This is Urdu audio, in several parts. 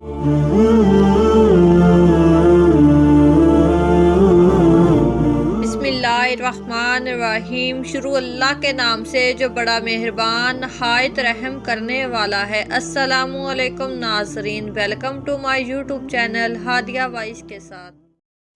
بسم اللہ الرحمن الرحیم۔ شروع اللہ کے نام سے جو بڑا مہربان نہایت رحم کرنے والا ہے۔ السلام علیکم ناظرین، welcome to my YouTube channel Hadia voice کے ساتھ۔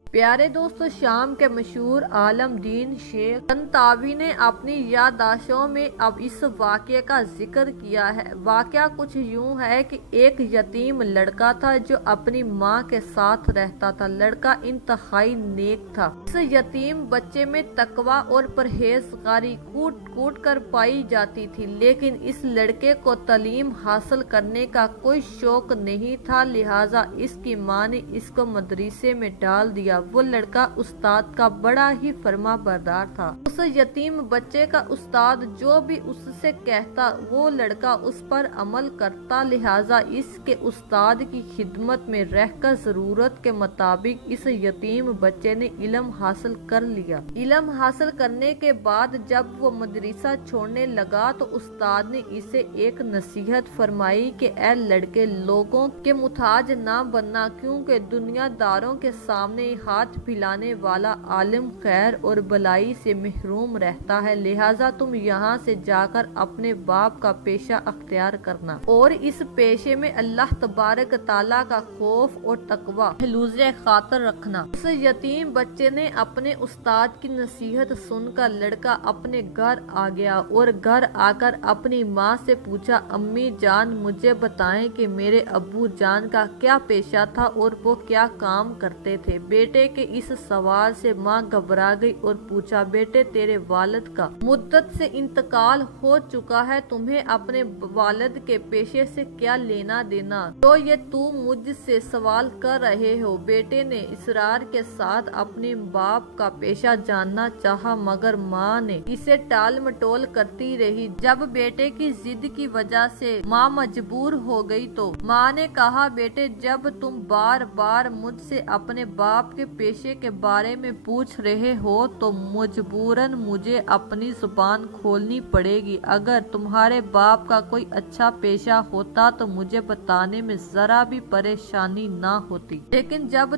پیارے دوستو، شام کے مشہور عالم دین شیخ طنطاوی نے اپنی یادداشتوں میں اب اس واقعے کا ذکر کیا ہے۔ واقعہ کچھ یوں ہے کہ ایک یتیم لڑکا تھا جو اپنی ماں کے ساتھ رہتا تھا۔ لڑکا انتہائی نیک تھا۔ اس یتیم بچے میں تقوی اور پرہیزگاری کوٹ کوٹ کر پائی جاتی تھی، لیکن اس لڑکے کو تعلیم حاصل کرنے کا کوئی شوق نہیں تھا، لہٰذا اس کی ماں نے اس کو مدرسے میں ڈال دیا۔ وہ لڑکا استاد کا بڑا ہی فرما بردار تھا۔ اس یتیم بچے کا استاد جو بھی اس سے کہتا وہ لڑکا اس پر عمل کرتا، لہٰذا اس کے استاد کی خدمت میں رہ کر ضرورت کے مطابق اس یتیم بچے نے علم حاصل کر لیا۔ علم حاصل کرنے کے بعد جب وہ مدرسہ چھوڑنے لگا تو استاد نے اسے ایک نصیحت فرمائی کہ اے لڑکے، لوگوں کے محتاج نہ بننا، کیونکہ دنیا داروں کے سامنے ہاتھ پھیلانے والا عالم خیر اور بلائی سے محروم رہتا ہے، لہٰذا تم یہاں سے جا کر اپنے باپ کا پیشہ اختیار کرنا اور اس پیشے میں اللہ تبارک تعالیٰ کا خوف اور تقوی حلوز خاطر رکھنا۔ اس یتیم بچے نے اپنے استاد کی نصیحت سن کر لڑکا اپنے گھر آ گیا اور گھر آ کر اپنی ماں سے پوچھا، امی جان مجھے بتائیں کہ میرے ابو جان کا کیا پیشہ تھا اور وہ کیا کام کرتے تھے؟ بیٹے کے اس سوال سے ماں گھبرا گئی اور پوچھا، بیٹے تیرے والد کا مدت سے انتقال ہو چکا ہے، تمہیں اپنے والد کے پیشے سے کیا لینا دینا تو یہ تو مجھ سے سوال کر رہے ہو؟ بیٹے نے اصرار کے ساتھ اپنے باپ کا پیشہ جاننا چاہا، مگر ماں نے اسے ٹال مٹول کرتی رہی۔ جب بیٹے کی ضد کی وجہ سے ماں مجبور ہو گئی تو ماں نے کہا، بیٹے جب تم بار بار مجھ سے اپنے باپ کے پیشے کے بارے میں پوچھ رہے ہو تو مجبوراً مجھے اپنی زبان کھولنی پڑے گی۔ اگر تمہارے باپ کا کوئی اچھا پیشہ ہوتا تو مجھے بتانے میں ذرا بھی پریشانی نہ ہوتی، لیکن جب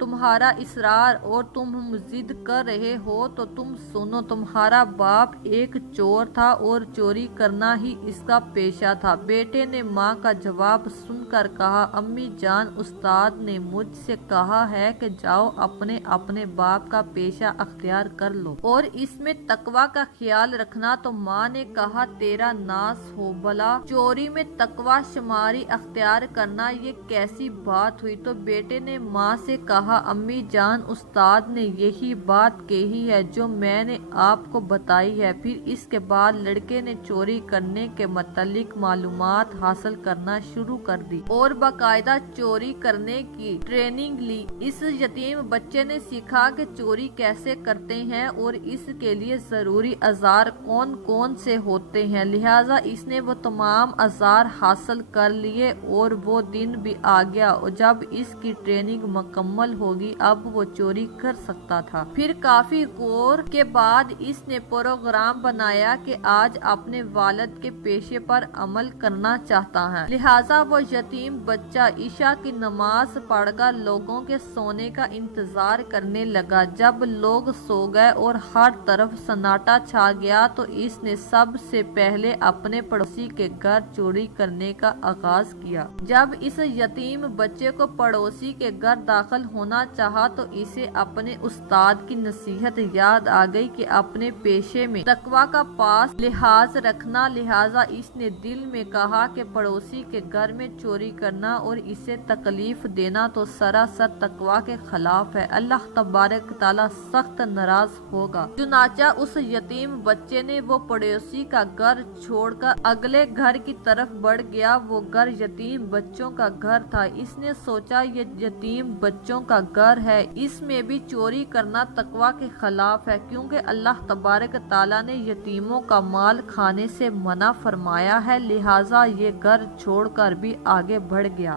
تمہارا اصرار اور تم ضد کر رہے ہو تو تم سنو، تمہارا باپ ایک چور تھا اور چوری کرنا ہی اس کا پیشہ تھا۔ بیٹے نے ماں کا جواب سن کر کہا، امی جان استاد نے مجھ سے کہا ہے کہ جاؤ اپنے باپ کا پیشہ اختیار کر لو اور اس میں تقوی کا خیال رکھنا۔ تو ماں نے کہا، تیرا ناس ہو بھلا، چوری میں تقوی شماری اختیار کرنا یہ کیسی بات ہوئی؟ تو بیٹے نے ماں سے کہا، امی جان استاد نے یہی بات کہی ہے جو میں نے آپ کو بتائی ہے۔ پھر اس کے بعد لڑکے نے چوری کرنے کے متعلق معلومات حاصل کرنا شروع کر دی اور باقاعدہ چوری کرنے کی ٹریننگ لی۔ اس یتیم بچے نے سیکھا کہ چوری کیسے کرتے ہیں اور اس کے لیے ضروری اوزار کون کون سے ہوتے ہیں، لہٰذا اس نے وہ تمام اوزار حاصل کر لیے اور وہ دن بھی آ گیا جب اس کی ٹریننگ مکمل ہوگی، اب وہ چوری کر سکتا تھا۔ پھر کافی غور کے بعد اس نے پروگرام بنایا کہ آج اپنے والد کے پیشے پر عمل کرنا چاہتا ہے، لہٰذا وہ یتیم بچہ عشاء کی نماز پڑھ کر لوگوں کے سونے کا انتظار کرنے لگا۔ جب لوگ سو گئے اور ہر طرف سناٹا چھا گیا تو اس نے سب سے پہلے اپنے پڑوسی کے گھر چوری کرنے کا آغاز کیا۔ جب اس یتیم بچے کو پڑوسی کے گھر داخل ہونا چاہا تو اسے اپنے استاد کی نصیحت یاد آ گئی کہ اپنے پیشے میں تقوی کا پاس لحاظ رکھنا، لہٰذا اس نے دل میں کہا کہ پڑوسی کے گھر میں چوری کرنا اور اسے تکلیف دینا تو سراسر تقوی کے خلاف ہے، اللہ تبارک تعالیٰ سخت ناراض ہوگا۔ چنانچہ اس یتیم بچے نے وہ پڑوسی کا گھر چھوڑ کر اگلے گھر کی طرف بڑھ گیا۔ وہ گھر یتیم بچوں کا گھر تھا۔ اس نے سوچا یہ یتیم بچوں کا گھر ہے، اس میں بھی چوری کرنا تقوی کے خلاف ہے، کیونکہ اللہ تبارک تعالیٰ نے یتیموں کا مال کھانے سے منع فرمایا ہے، لہٰذا یہ گھر چھوڑ کر بھی آگے بڑھ گیا۔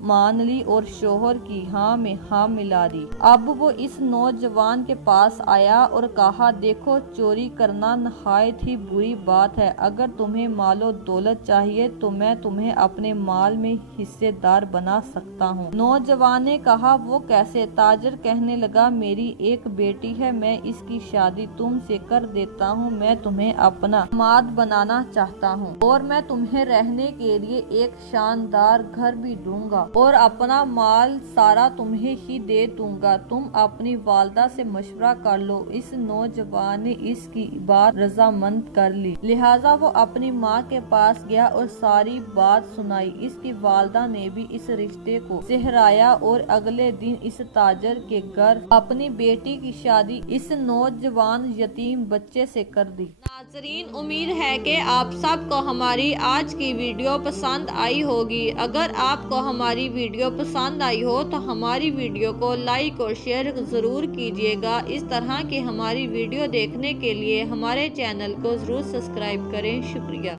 مان لی اور شوہر کی ہاں میں ہاں ملا دی۔ اب وہ اس نوجوان کے پاس آیا اور کہا دیکھو چوری کرنا نہایت ہی بری بات ہے، اگر تمہیں مال و دولت چاہیے تو میں تمہیں اپنے مال میں حصے دار بنا سکتا ہوں۔ نوجوان نے کہا وہ کیسے؟ تاجر کہنے لگا میری ایک بیٹی ہے، میں اس کی شادی تم سے کر دیتا ہوں، میں تمہیں اپنا داماد بنانا چاہتا ہوں اور میں تمہیں رہنے کے لیے ایک شاندار گھر بھی دوں گا اور اپنا مال سارا تمہیں ہی دے دوں گا، تم اپنی والدہ سے مشورہ کر لو۔ اس نوجوان نے اس کی بات رضامند کر لی، لہٰذا وہ اپنی ماں کے پاس گیا اور ساری بات سنائی۔ اس کی والدہ نے بھی اس رشتے کو سہرایا اور اگلے دن اس تاجر کے گھر اپنی بیٹی کی شادی اس نوجوان یتیم بچے سے کر دی۔ ناظرین، امید ہے کہ آپ سب کو ہماری آج کی ویڈیو پسند آئی ہوگی۔ اگر آپ کو ہماری ویڈیو پسند آئی ہو تو ہماری ویڈیو کو لائک اور شیئر ضرور کیجیے گا۔ اس طرح کی ہماری ویڈیو دیکھنے کے لیے ہمارے چینل کو ضرور سبسکرائب کریں۔ شکریہ۔